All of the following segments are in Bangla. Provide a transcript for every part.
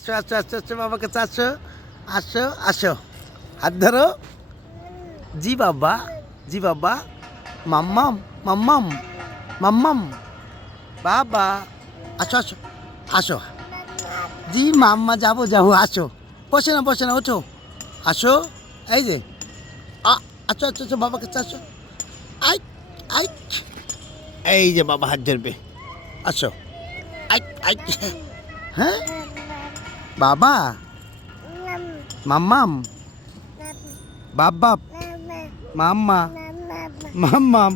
আসো আসো আসো আসো বাবার কাছে আসো আসো আসো হাত ধরো জি বাবা জি বাবা মাম্মাম মাম্মাম মাম্মাম বাবা আসো আসো আসো জি মাম্মা যাবো যাবো আসো বসে না ওঠো আসো এই যে আচ্ছা আচ্ছা আচ্ছা বাবার কাছে আসো আই আই এই যে বাবা হাত ধরবে আসো আই আই হ্যাঁ বাবা মাম্মাম বাবাব মাম্মা মাম্মাম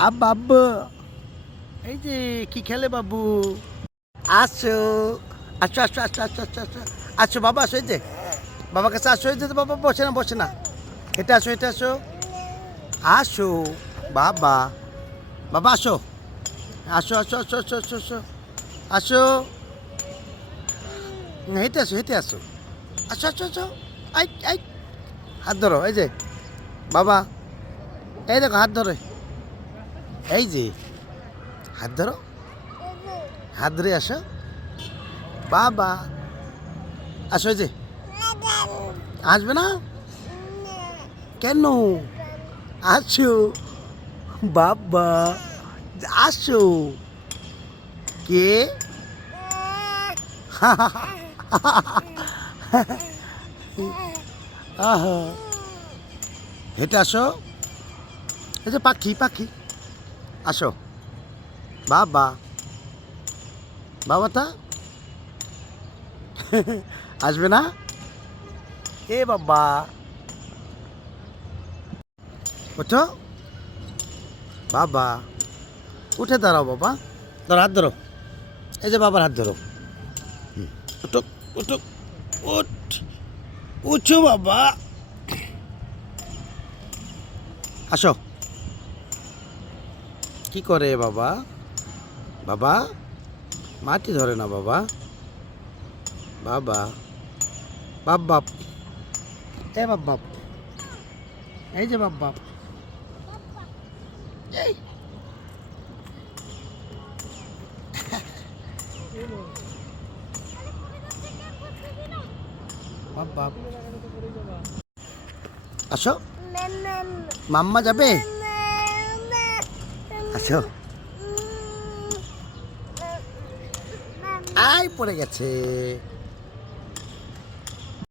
আব্বা আব্বা এই যে কি খেলে বাবু আসো আসো আসো আসো আসো আসো আসো আসো বাবা আসো এই যে বাবার কাছে আসো এই যে বাবা বসে না এটা আসো আসো বাবা বাবা আসো আসো আসো আসো আসো আসো আসো আসো হেঁটে আসো আসো আসো আসো আসো আই আই হাত ধরো এই যে বাবা এই দেখো হাত ধরে এই যে হাত ধরো হাত ধরে আসো বাবা আসো এই যে আসবে না কেন আসো বাবা আসো কে আহা হেঁটে আসো এই যে পাখি আসো বাবা বাবাটা আসবে না এ বাবা ওঠো বাবা উঠে দাঁড়াও বাবা ধরো হাত ধরো এই যে বাবার হাত ধরো উঠো উঠো উঠো বাবা আসো কি করে বাবা বাবা মাটি ধরে না বাবা বাবা বাপ এ বাপ এই যে বাপ এই বাপ আসো মাম্মা যাবে আসো আই পড়ে গেছে